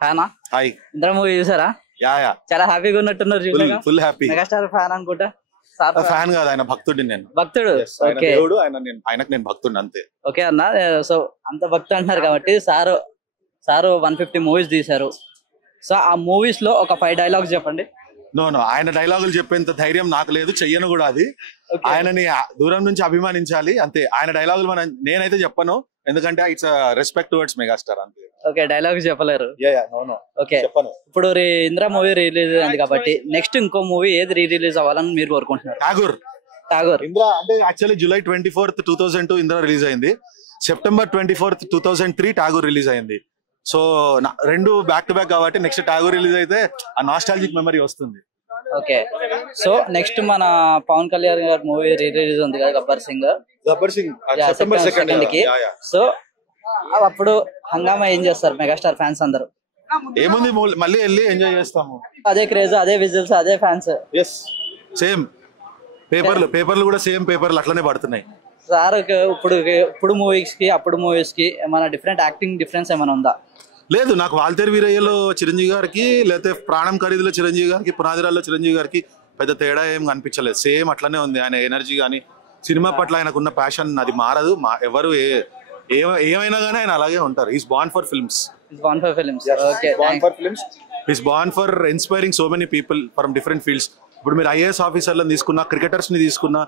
ఫ్యానా? Hi. Indra movie చూసారా? చాలా హ్యాపీగా ఉన్నట్టున్నారు. Full happy. మెగాస్టార్ ఫ్యాన్ అనుకుంటా. ఫ్యాన్ కాదు, ఆయన భక్తుడిని నేను. భక్తుడు? ఓకే. దేవుడు ఆయనకు నేను భక్తుడిని అంతే. ఓకే అన్న, సో అంత భక్తుడు అంటున్నారు కాబట్టి సారు 150 మూవీస్ తీశారు. సో ఆ మూవీస్ లో ఒక 5 డైలాగ్స్ చెప్పండి. నో ఆయన డైలాగులు చెప్పేంత ధైర్యం నాకు లేదు, చెయ్యను కూడా. అది ఆయనని దూరం నుంచి అభిమానించాలి అంతే. ఆయన డైలాగులు నేనైతే చెప్పను, ఎందుకంటే ఇట్స్ రెస్పెక్ట్ టువర్డ్స్ మెగాస్టార్ అంతే. ఓకే, డైలాగ్స్ చెప్పలేరు. ఓకే, చెప్పను. ఇప్పుడు ఇంద్ర మూవీ రిలీజ్ అయింది కాబట్టి నెక్స్ట్ ఇంకో మూవీ ఏది రిలీజ్ అవ్వాలని మీరు కోరుకుంటున్నారు? ఠాగూర్. ఇంద్ర అంటే actually July 24th, 2002 Indra release అయింది. September 24th, 2003 ఠాగూర్ రిలీజ్ అయింది. సో రెండు బ్యాక్ టు బ్యాక్ కాబట్టి నెక్స్ట్ ఠాగూర్ రిలీజ్ అయితే ఆ నాస్టాలజిక్ మెమరీ వస్తుంది. ఓకే, సో నెక్స్ట్ మన పవన్ కళ్యాణ్ గారి మూవీ రిలీజ్ ఉంది కదా, గబ్బర్ సింగ్ September 2nd కి. సో అప్పుడు హంగామా ఏం చేస్తారు మెగాస్టార్ ఫ్యాన్స్ అందరూ? ఏముంది, మళ్ళీ వెళ్ళి ఎంజాయ్ చేస్తాము. అదే క్రేజ్, అదే విజిల్స్, అదే ఫ్యాన్స్. సేమ్ పేపర్లు కూడా సేమ్ పేపర్లు అట్లనే పడుతున్నాయి. సార్ ఇప్పుడు మూవీస్ కి అప్పుడు మూవీస్ కి ఏమైనా యాక్టింగ్ డిఫరెన్స్ ఏమైనా ఉందా? లేదు, నాకు వాల్తేరు వీరయ్యలో చిరంజీవి గారికి, లేకపోతే ప్రాణం ఖరీదులో చిరంజీవి గారికి, పునాదిరాల్లో చిరంజీవి గారికి పెద్ద తేడా ఏం కనిపించలేదు. సేమ్ అట్లనే ఉంది. ఆయన ఎనర్జీ కానీ సినిమా పట్ల ఆయనకున్న ప్యాషన్ అది మారదు. ఎవరు ఏమైనా కానీ ఆయన అలాగే ఉంటారు. Is born for films. Is born for inspiring so many people from different fields. ఇప్పుడు మీరు IAS ఆఫీసర్లను తీసుకున్నా, క్రికెటర్స్ ని తీసుకున్నా,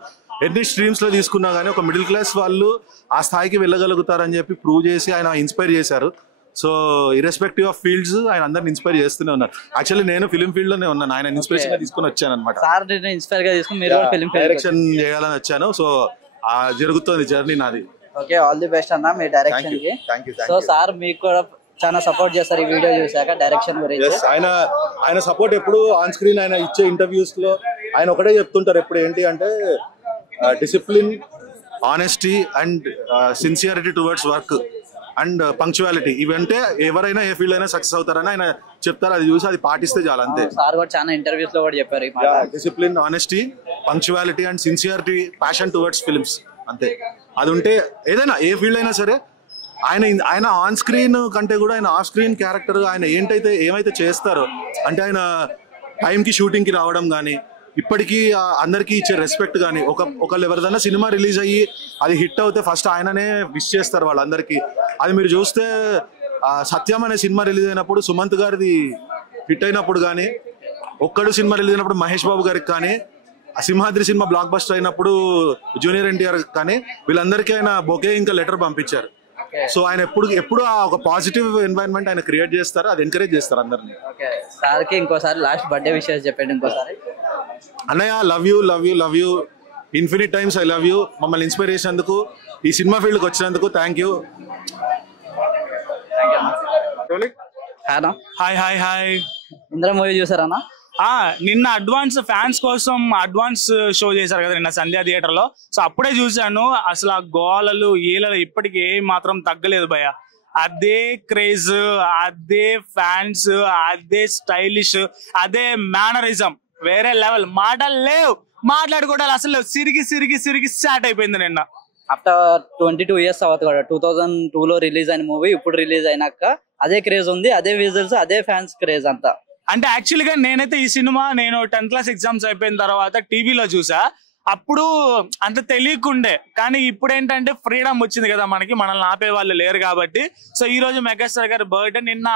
ఎన్ని స్ట్రీమ్స్ లో తీసుకున్నా గానీ ఒక మిడిల్ క్లాస్ వాళ్ళు ఆ స్థాయికి వెళ్ళగలుగుతారని చెప్పి ప్రూవ్ చేసి ఆయన ఇన్స్పైర్ చేశారు. సో ఇర్రెస్పెక్టివ్ ఆఫ్ ఫీల్డ్స్ ఆయన అందరిని ఇన్స్పైర్ చేస్తూనే ఉన్నారు. యాక్చువల్లీ నేను ఫిల్మ్ ఫీల్డ్ లోనే ఉన్నాను. ఆయన ఇన్స్పిరేషన్ గా తీసుకుని వచ్చాను అనమాట. డైరెక్షన్ చేయాలని వచ్చాను. సో జరుగుతుంది జర్నీ నాది. ఓకే, ఆల్ ది బెస్ట్ అన్న మీ డైరెక్షన్ కి. సో సార్ మీకు కూడా చాలా సపోర్ట్ చేస్తారు ఈ వీడియో చూసాక డైరెక్షన్ గురించి. ఆయన సపోర్ట్ ఎప్పుడు ఆన్ స్క్రీన్, ఆయన ఇచ్చే ఇంటర్వ్యూస్ లో ఆయన ఒకటే చెప్తుంటారు ఎప్పుడు, ఏంటి అంటే discipline, honesty and sincerity towards work and punctuality. ఇవంటే ఎవరైనా ఏ ఫీల్డ్ అయినా సక్సెస్ అవుతారని ఆయన చెప్తారు. అది చూసి అది పాటిస్తే చాలా అంతే. సార్ కూడా చాలా ఇంటర్వ్యూస్ లో కూడా చెప్పారు discipline, honesty, punctuality and sincerity, passion towards films అంతే. అది ఉంటే ఏదైనా ఏ ఫీల్డ్ అయినా సరే. ఆయన ఆన్ స్క్రీన్ కంటే కూడా ఆయన ఆఫ్ స్క్రీన్ క్యారెక్టర్, ఆయన ఏమైతే చేస్తారో, అంటే ఆయన టైంకి షూటింగ్ కి రావడం కానీ, ఇప్పటికీ అందరికీ ఇచ్చే రెస్పెక్ట్ కానీ, ఒకళ్ళు ఎవరిదైనా సినిమా రిలీజ్ అయ్యి అది హిట్ అవుతే ఫస్ట్ ఆయననే విష్ చేస్తారు వాళ్ళందరికీ. అది మీరు చూస్తే సత్యం అనే సినిమా రిలీజ్ అయినప్పుడు సుమంత్ గారిది హిట్ అయినప్పుడు కానీ, ఒక్కడు సినిమా రిలీజ్ అయినప్పుడు మహేష్ బాబు గారికి కానీ, సింహాద్రి సినిమా బ్లాక్ బస్టర్ అయినప్పుడు జూనియర్ NTR కానీ, వీళ్ళందరికీ ఆయన బొకే ఇంకా లెటర్ పంపించారు. సో ఆయన ఎప్పుడు ఒక పాజిటివ్ ఎన్వైరన్మెంట్ ఆయన క్రియేట్ చేస్తారు, అది ఎంకరేజ్ చేస్తారు అందరినీ. సార్కి ఇంకోసారి లాస్ట్ బర్త్డే విషెస్ చెప్పండి. ఇంకోసారి అన్నయ్య, love you infinite times. I love you. మమ్మల్ని ఇన్స్పైర్ చేసినందుకు, ఈ సినిమా ఫీల్డ్ కి వచ్చినందుకు thank you. Hi. Indra movie చూసారా? నిన్న అడ్వాన్స్ ఫ్యాన్స్ కోసం అడ్వాన్స్ షో చేశారు కదా నిన్న సంధ్యా థియేటర్ లో. సో అప్పుడే చూసాను. అసలు ఆ గోలలు ఈలలు ఇప్పటికి ఏం మాత్రం తగ్గలేదు భయ్య. అదే క్రేజ్, అదే ఫ్యాన్స్, అదే స్టైలిష్, అదే మేనరిజం, వేరే లెవెల్. మాటలు లేవు, మాట్లాడుకోవడాలు అసలు సిరిగి స్టార్ట్ అయిపోయింది నిన్న. ఆఫ్టర్ 22 years అవుతుంది కదా, 2002లో రిలీజ్ అయిన మూవీ ఇప్పుడు రిలీజ్ అయినాక అదే క్రేజ్ ఉంది, అదే విజువల్స్, అదే ఫ్యాన్స్ క్రేజ్ అంతా. అంటే యాక్చువల్ గా నేనైతే ఈ సినిమా 10th క్లాస్ ఎగ్జామ్స్ అయిపోయిన తర్వాత టీవీలో చూసా. అప్పుడు అంత తెలియకుండే, కానీ ఇప్పుడు ఏంటంటే ఫ్రీడమ్ వచ్చింది కదా మనకి, మనల్ని ఆపే వాళ్ళు లేరు కాబట్టి. సో ఈ రోజు మెగాస్టార్ గారి బర్త్డే, నిన్న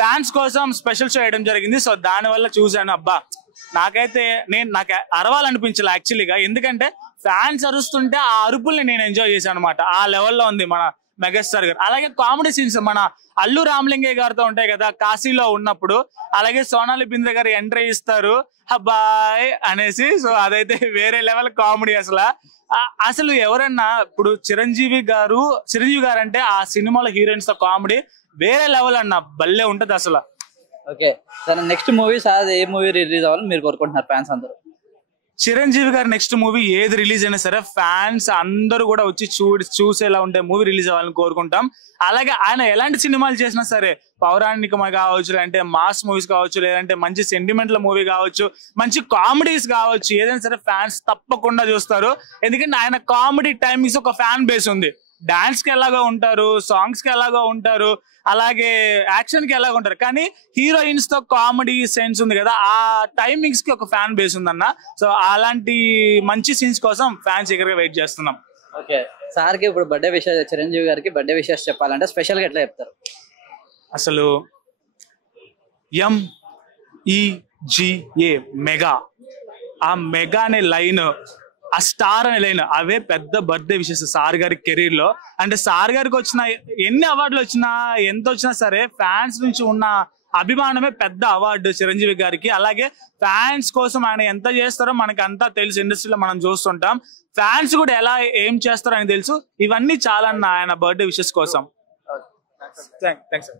ఫ్యాన్స్ కోసం స్పెషల్ షో వేయడం జరిగింది. సో దాని వల్ల చూసాను. అబ్బా, నాకు అరవాలనిపించలే యాక్చువల్గా, ఎందుకంటే ఫ్యాన్స్ అరుస్తుంటే ఆ అరుపుల్ని నేను ఎంజాయ్ చేశాను అనమాట. ఆ లెవెల్లో ఉంది మన మెగాస్టార్ గారు. అలాగే కామెడీ సీన్స్ మన అల్లు రామలింగయ్య గారితో ఉంటాయి కదా కాశీలో ఉన్నప్పుడు, అలాగే సోనాలి బింద్రే గారు ఎంట్రీ ఇస్తారు అబ్బాయ్ అనేసి. సో అదైతే వేరే లెవెల్ కామెడీ. అసలు ఎవరన్నా ఇప్పుడు చిరంజీవి గారు అంటే ఆ సినిమాలో హీరోయిన్స్ తో కామెడీ వేరే లెవెల్ అన్న, భలే ఉంటది అసలు. ఓకే, సరే నెక్స్ట్ మూవీ సార్ ఏ మూవీ రిలీజ్ అవ్వాలని మీరు కోరుకుంటున్నారు ఫ్యాన్స్ అందరూ? చిరంజీవి గారి నెక్స్ట్ మూవీ ఏది రిలీజ్ అయినా సరే ఫ్యాన్స్ అందరూ కూడా వచ్చి చూసేలా ఉంటే మూవీ రిలీజ్ అవ్వాలని కోరుకుంటాం. అలాగే ఆయన ఎలాంటి సినిమాలు చేసినా సరే, పౌరాణికమ కావచ్చు, అంటే మాస్ మూవీస్ కావచ్చు, లేదంటే మంచి సెంటిమెంట్ల మూవీ కావచ్చు, మంచి కామెడీస్ కావచ్చు, ఏదైనా సరే ఫ్యాన్స్ తప్పకుండా చూస్తారు. ఎందుకంటే ఆయన కామెడీ టైమింగ్స్ ఒక ఫ్యాన్ బేస్ ఉంది. డాన్స్ కి ఎలాగో ఉంటారు, సాంగ్స్ కి ఎలాగో ఉంటారు, అలాగే యాక్షన్ కి ఎలాగో ఉంటారు. కానీ హీరోయిన్స్ తో కామెడీ సెన్స్ ఉంది కదా, ఆ టైమింగ్స్ కి ఒక ఫ్యాన్ బేస్ ఉందన్న. సో అలాంటి మంచి సీన్స్ కోసం ఫ్యాన్స్ ఎగరగా వెయిట్ చేస్తున్నాం. ఓకే, సార్ కి ఇప్పుడు బర్త్డే విషయాలు, చిరంజీవి గారికి బర్త్డే విషయాలు చెప్పాలంటే స్పెషల్ గా ఎట్లా చెప్తారు? అసలు MEGA మెగా, ఆ మెగా అనే లైన్, ఆ స్టార్ అనే లైన్, అవే పెద్ద బర్త్డే విషెస్ సార్ గారి కెరీర్ లో. అంటే సార్ గారికి వచ్చిన ఎన్ని అవార్డులు వచ్చినా, ఎంత వచ్చినా సరే ఫ్యాన్స్ నుంచి ఉన్న అభిమానమే పెద్ద అవార్డు చిరంజీవి గారికి. అలాగే ఫ్యాన్స్ కోసం ఆయన ఎంత చేస్తారో మనకి అంతా తెలుసు, ఇండస్ట్రీలో మనం చూస్తుంటాం. ఫ్యాన్స్ కూడా ఎలా ఏం చేస్తారో అని తెలుసు. ఇవన్నీ చాలా ఆయన బర్త్డే విషెస్ కోసం. థ్యాంక్స్.